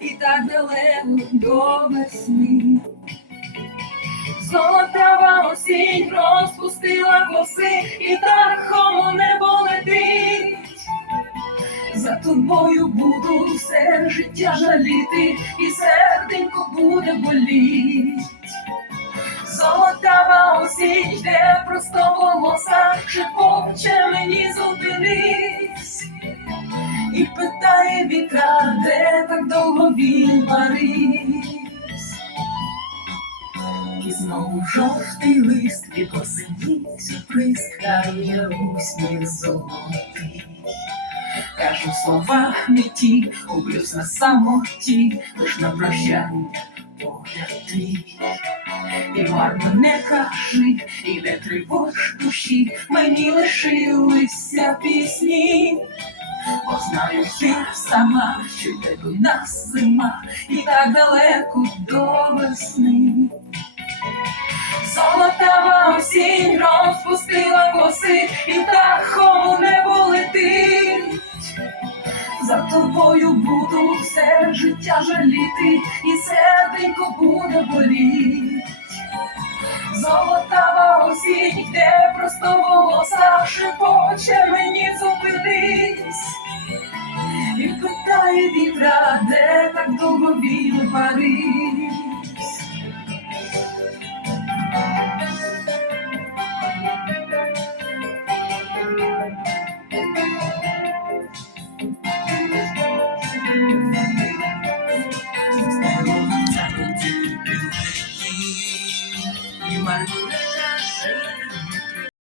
і так далеко до весни. Золотава осінь розпустила коси, і птахом у небо летить. За тобою буду все життя жаліти, і серденько буде боліть. Золотава осінь йде просто волоса, шепоче мені зупинись. І питає віка, де так довго він парись. І знову жовтий лист від осені сюрприз дарує усміх золотий. Кажу слова не ті, гублюсь на самоті, лиш на прощання погляд твій. І марно не кажи, і не тривож душі, мені лишилися пісні. Знаю ти сама, що йде до нас зима, і так далеко до весни. Золотава осінь розпустила коси, і птахом у небо летить. За тобою буду все життя жаліти, і серденько буде боліть. Золотава осінь йде просто волоса, шепоче мені зупинись гуляє вітра, де так довго віє Париж.